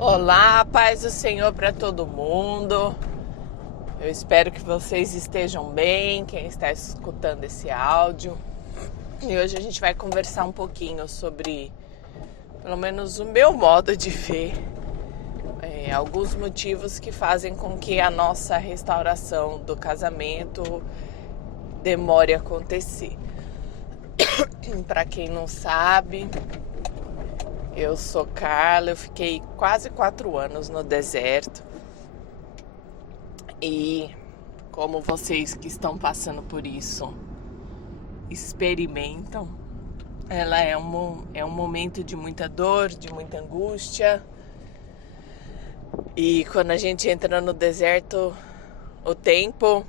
Olá, paz do Senhor para todo mundo. Eu espero que vocês estejam bem, quem está escutando esse áudio. E hoje a gente vai conversar um pouquinho sobre, pelo menos o meu modo de ver, alguns motivos que fazem com que a nossa restauração do casamento demore a acontecer. Para quem não sabe, eu sou Carla, eu fiquei quase 4 anos no deserto e como vocês que estão passando por isso experimentam, ela é um momento de muita dor, de muita angústia. E quando a gente entra no deserto, o tempo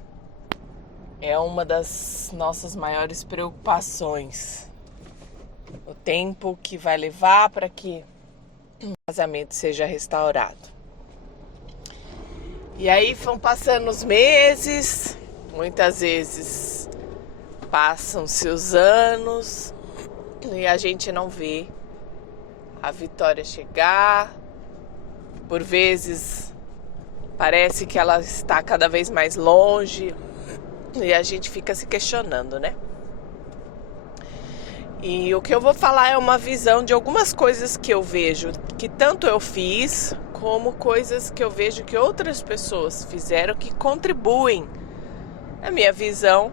é uma das nossas maiores preocupações. O tempo que vai levar para que o casamento seja restaurado. E aí vão passando os meses, muitas vezes passam-se os anos e a gente não vê a vitória chegar. Por vezes parece que ela está cada vez mais longe e a gente fica se questionando, né? E o que eu vou falar é uma visão de algumas coisas que eu vejo que tanto eu fiz, como coisas que eu vejo que outras pessoas fizeram que contribuem, na minha visão,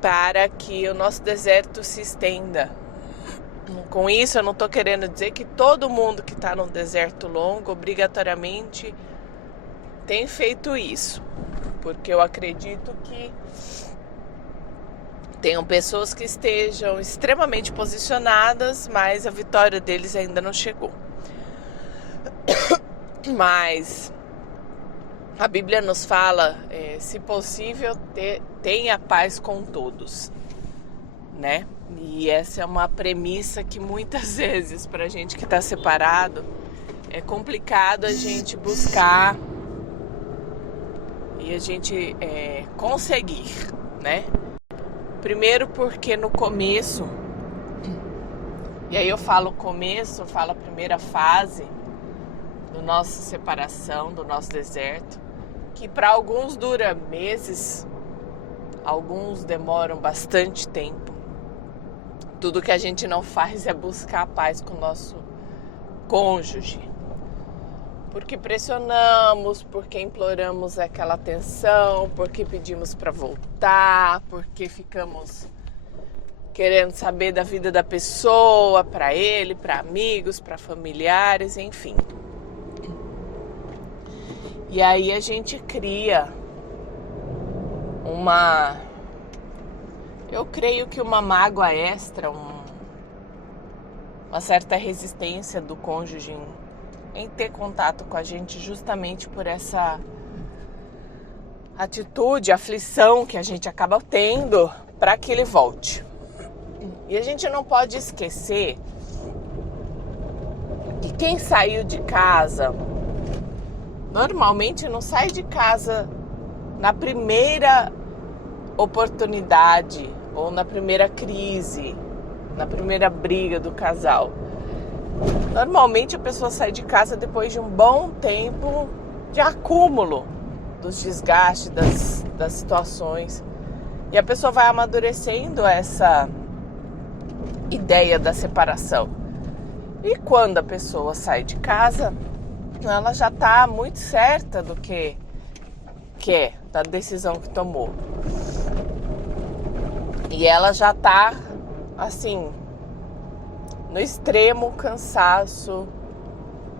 para que o nosso deserto se estenda. Com isso, eu não estou querendo dizer que todo mundo que está num deserto longo, obrigatoriamente, tem feito isso. Porque eu acredito que tenham pessoas que estejam extremamente posicionadas, mas a vitória deles ainda não chegou. Mas a Bíblia nos fala, se possível, tenha paz com todos, né? E essa é uma premissa que muitas vezes, pra gente que tá separado, é complicado a gente buscar e a gente conseguir, né? Primeiro porque no começo, e aí eu falo começo, eu falo a primeira fase da nossa separação, do nosso deserto, que para alguns dura meses, alguns demoram bastante tempo. Tudo que a gente não faz é buscar a paz com o nosso cônjuge. Porque pressionamos, porque imploramos aquela atenção, porque pedimos para voltar, porque ficamos querendo saber da vida da pessoa, para ele, para amigos, para familiares, enfim. E aí a gente cria eu creio que uma mágoa extra, uma certa resistência do cônjuge em ter contato com a gente, justamente por essa atitude, aflição que a gente acaba tendo para que ele volte. E a gente não pode esquecer que quem saiu de casa normalmente não sai de casa na primeira oportunidade ou na primeira crise, na primeira briga do casal. Normalmente a pessoa sai de casa depois de um bom tempo de acúmulo dos desgastes, das situações. E a pessoa vai amadurecendo essa ideia da separação. E quando a pessoa sai de casa, ela já está muito certa do que quer, da decisão que tomou. E ela já está, assim, no extremo cansaço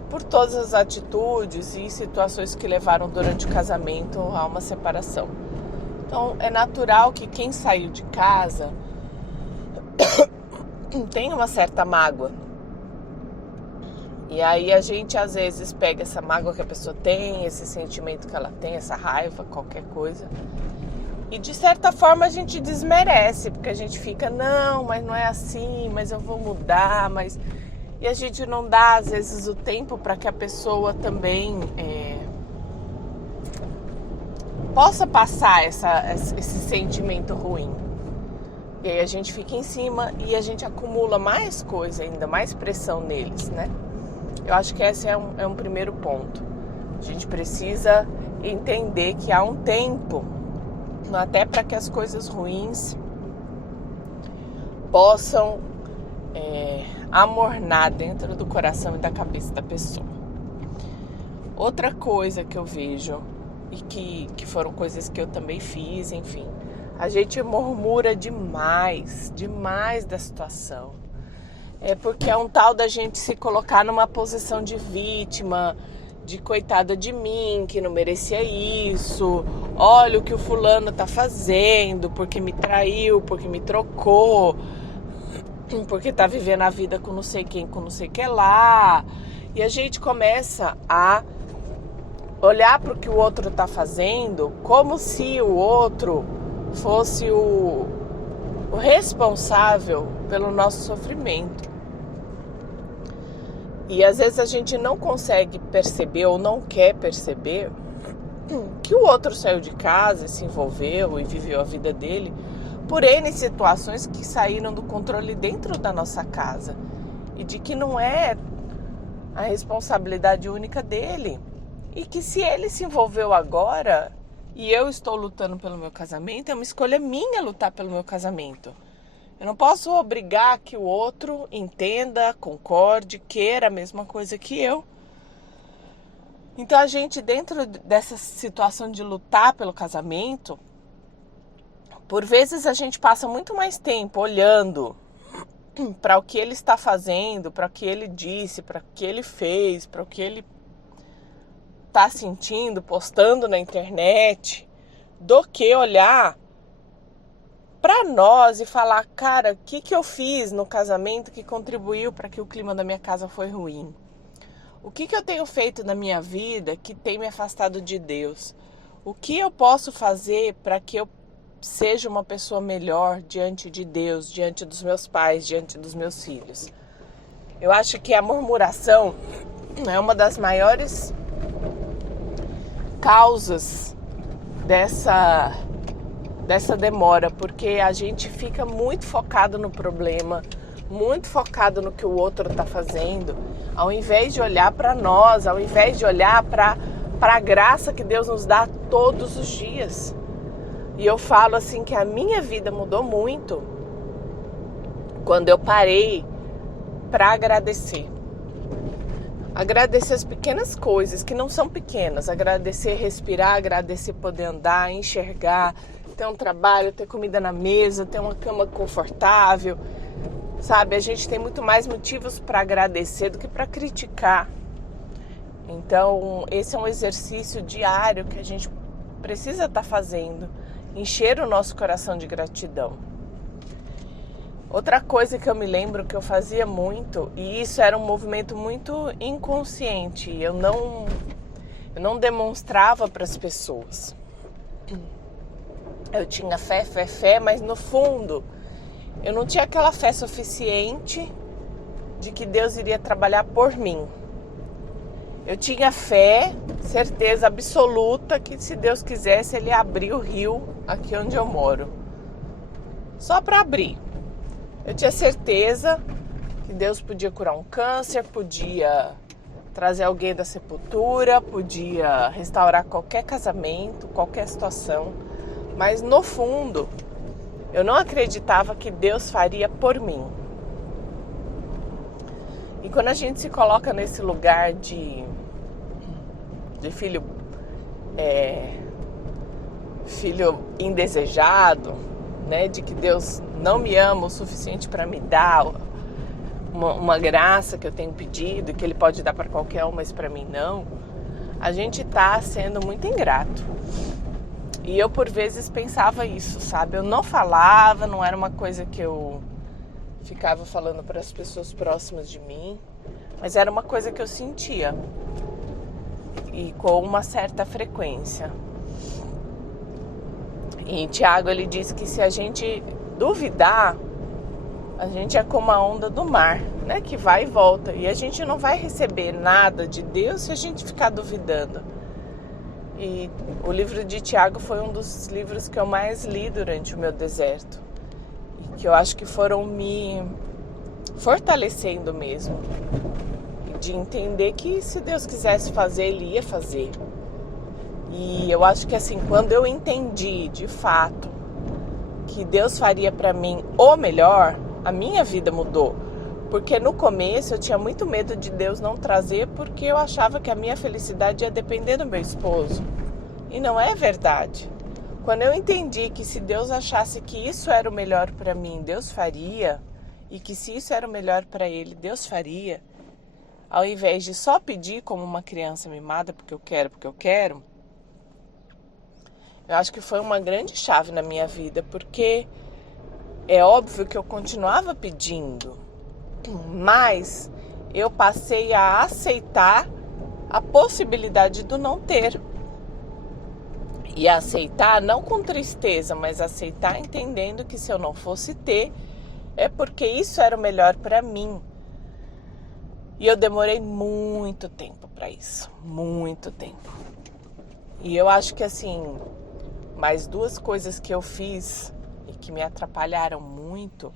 por todas as atitudes e situações que levaram durante o casamento a uma separação. Então é natural que quem saiu de casa tenha uma certa mágoa. E aí a gente às vezes pega essa mágoa que a pessoa tem, esse sentimento que ela tem, essa raiva, qualquer coisa, e de certa forma a gente desmerece, porque a gente fica, não, mas não é assim, mas eu vou mudar, mas... E a gente não dá, às vezes, o tempo para que a pessoa também possa passar esse sentimento ruim. E aí a gente fica em cima e a gente acumula mais coisa ainda, mais pressão neles, né? Eu acho que esse é um primeiro ponto. A gente precisa entender que há um tempo, até para que as coisas ruins possam amornar dentro do coração e da cabeça da pessoa. Outra coisa que eu vejo, e que foram coisas que eu também fiz, enfim, a gente murmura demais da situação. É porque é um tal da gente se colocar numa posição de vítima, de coitada de mim, que não merecia isso. Olha o que o fulano tá fazendo, porque me traiu, porque me trocou, porque tá vivendo a vida com não sei quem, com não sei o que lá. E a gente começa a olhar para o que o outro tá fazendo como se o outro fosse o responsável pelo nosso sofrimento. E às vezes a gente não consegue perceber ou não quer perceber que o outro saiu de casa e se envolveu e viveu a vida dele por N situações que saíram do controle dentro da nossa casa. E de que não é a responsabilidade única dele. E que se ele se envolveu agora e eu estou lutando pelo meu casamento, é uma escolha minha lutar pelo meu casamento. Eu não posso obrigar que o outro entenda, concorde, queira a mesma coisa que eu. Então a gente, dentro dessa situação de lutar pelo casamento, por vezes a gente passa muito mais tempo olhando para o que ele está fazendo, para o que ele disse, para o que ele fez, para o que ele está sentindo, postando na internet, do que olhar para nós e falar, cara, o que eu fiz no casamento que contribuiu para que o clima da minha casa foi ruim? O que eu tenho feito na minha vida que tem me afastado de Deus? O que eu posso fazer para que eu seja uma pessoa melhor diante de Deus, diante dos meus pais, diante dos meus filhos? Eu acho que a murmuração é uma das maiores causas dessa demora, porque a gente fica muito focado no problema, muito focado no que o outro está fazendo, ao invés de olhar para nós, ao invés de olhar para a graça que Deus nos dá todos os dias. E eu falo assim que a minha vida mudou muito quando eu parei para agradecer. Agradecer as pequenas coisas, que não são pequenas. Agradecer respirar, agradecer poder andar, enxergar, ter um trabalho, ter comida na mesa, ter uma cama confortável. Sabe, a gente tem muito mais motivos para agradecer do que para criticar. Então, esse é um exercício diário que a gente precisa estar fazendo. Encher o nosso coração de gratidão. Outra coisa que eu me lembro que eu fazia muito, e isso era um movimento muito inconsciente, eu não demonstrava para as pessoas. Eu tinha fé, mas no fundo eu não tinha aquela fé suficiente de que Deus iria trabalhar por mim. Eu tinha fé, certeza absoluta que se Deus quisesse Ele ia abrir o rio aqui onde eu moro. Só para abrir. Eu tinha certeza que Deus podia curar um câncer, podia trazer alguém da sepultura, podia restaurar qualquer casamento, qualquer situação. Mas no fundo, eu não acreditava que Deus faria por mim. E quando a gente se coloca nesse lugar de filho indesejado, né, de que Deus não me ama o suficiente para me dar uma graça que eu tenho pedido, que Ele pode dar para qualquer um, mas para mim não, a gente está sendo muito ingrato. E eu por vezes pensava isso, sabe? Eu não falava, não era uma coisa que eu ficava falando para as pessoas próximas de mim, mas era uma coisa que eu sentia, e com uma certa frequência. E Tiago, ele diz que se a gente duvidar, a gente é como a onda do mar, né? Que vai e volta. E a gente não vai receber nada de Deus se a gente ficar duvidando. E o livro de Tiago foi um dos livros que eu mais li durante o meu deserto. E que eu acho que foram me fortalecendo mesmo. E de entender que se Deus quisesse fazer, Ele ia fazer. E eu acho que assim, quando eu entendi de fato que Deus faria para mim o melhor, a minha vida mudou. Porque no começo eu tinha muito medo de Deus não trazer, porque eu achava que a minha felicidade ia depender do meu esposo. E não é verdade. Quando eu entendi que se Deus achasse que isso era o melhor para mim, Deus faria, e que se isso era o melhor para Ele, Deus faria, ao invés de só pedir como uma criança mimada, porque eu quero, eu acho que foi uma grande chave na minha vida, porque é óbvio que eu continuava pedindo, mas eu passei a aceitar a possibilidade do não ter. E aceitar não com tristeza, mas aceitar entendendo que se eu não fosse ter, é porque isso era o melhor para mim. E eu demorei muito tempo para isso, muito tempo. E eu acho que assim, mais duas coisas que eu fiz e que me atrapalharam muito,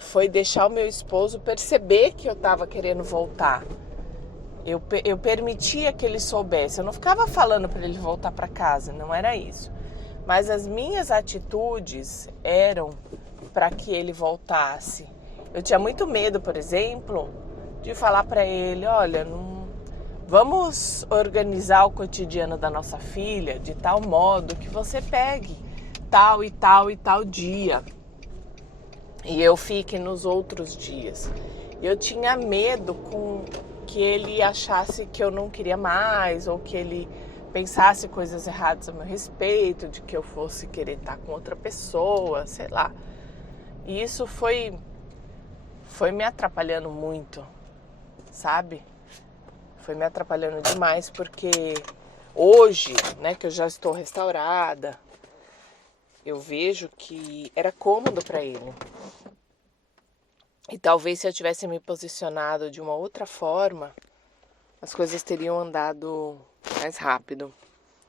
foi deixar o meu esposo perceber que eu estava querendo voltar. Eu permitia que ele soubesse. Eu não ficava falando para ele voltar para casa, não era isso. Mas as minhas atitudes eram para que ele voltasse. Eu tinha muito medo, por exemplo, de falar para ele, olha, vamos organizar o cotidiano da nossa filha de tal modo que você pegue tal e tal e tal dia e eu fique nos outros dias. Eu tinha medo que ele achasse que eu não queria mais, ou que ele pensasse coisas erradas a meu respeito, de que eu fosse querer estar com outra pessoa, sei lá. E isso foi me atrapalhando muito, sabe? Foi me atrapalhando demais, porque hoje, né, que eu já estou restaurada, eu vejo que era cômodo para ele. E talvez se eu tivesse me posicionado de uma outra forma, as coisas teriam andado mais rápido.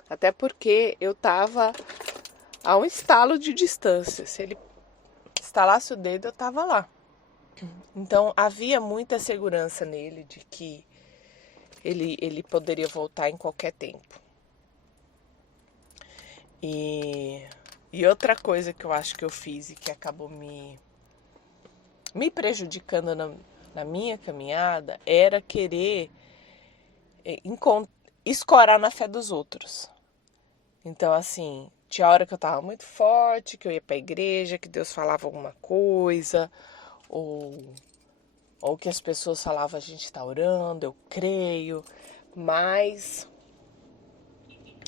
Até porque eu estava a um estalo de distância. Se ele estalasse o dedo, eu estava lá. Então havia muita segurança nele de que ele poderia voltar em qualquer tempo. E outra coisa que eu acho que eu fiz e que acabou me prejudicando na minha caminhada era querer escorar na fé dos outros. Então, assim, tinha hora que eu tava muito forte, que eu ia pra igreja, que Deus falava alguma coisa, ou que as pessoas falavam, a gente tá orando, eu creio, mas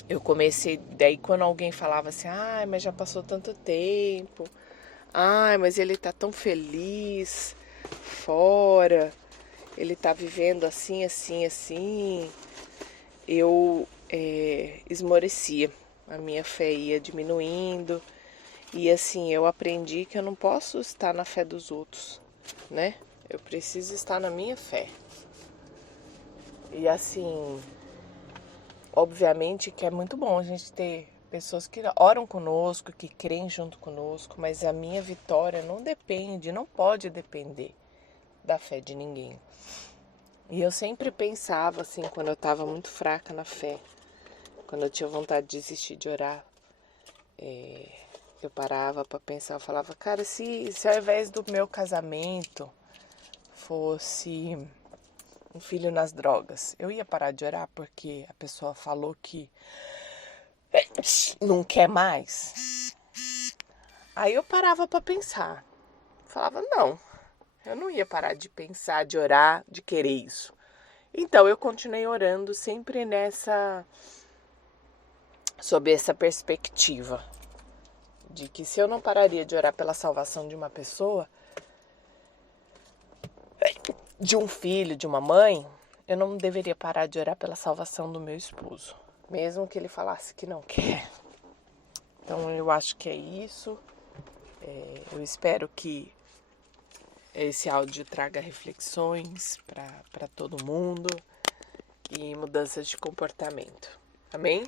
eu comecei, daí quando alguém falava assim, ai, mas já passou tanto tempo, ai, mas ele tá tão feliz fora, ele tá vivendo assim, assim, assim, eu esmorecia, a minha fé ia diminuindo, e assim, eu aprendi que eu não posso estar na fé dos outros, né? Eu preciso estar na minha fé. E assim, obviamente que é muito bom a gente ter pessoas que oram conosco, que creem junto conosco, mas a minha vitória não depende, não pode depender da fé de ninguém. E eu sempre pensava assim, quando eu estava muito fraca na fé, quando eu tinha vontade de desistir de orar, eu parava para pensar, eu falava, cara, se ao invés do meu casamento fosse um filho nas drogas, eu ia parar de orar porque a pessoa falou que não quer mais. Aí eu parava para pensar, falava, não, eu não ia parar de pensar, de orar, de querer isso. Então eu continuei orando sempre sob essa perspectiva de que se eu não pararia de orar pela salvação de uma pessoa, de um filho, de uma mãe, eu não deveria parar de orar pela salvação do meu esposo, mesmo que ele falasse que não quer. Então eu acho que é isso. Eu espero que esse áudio traga reflexões para todo mundo e mudanças de comportamento. Amém?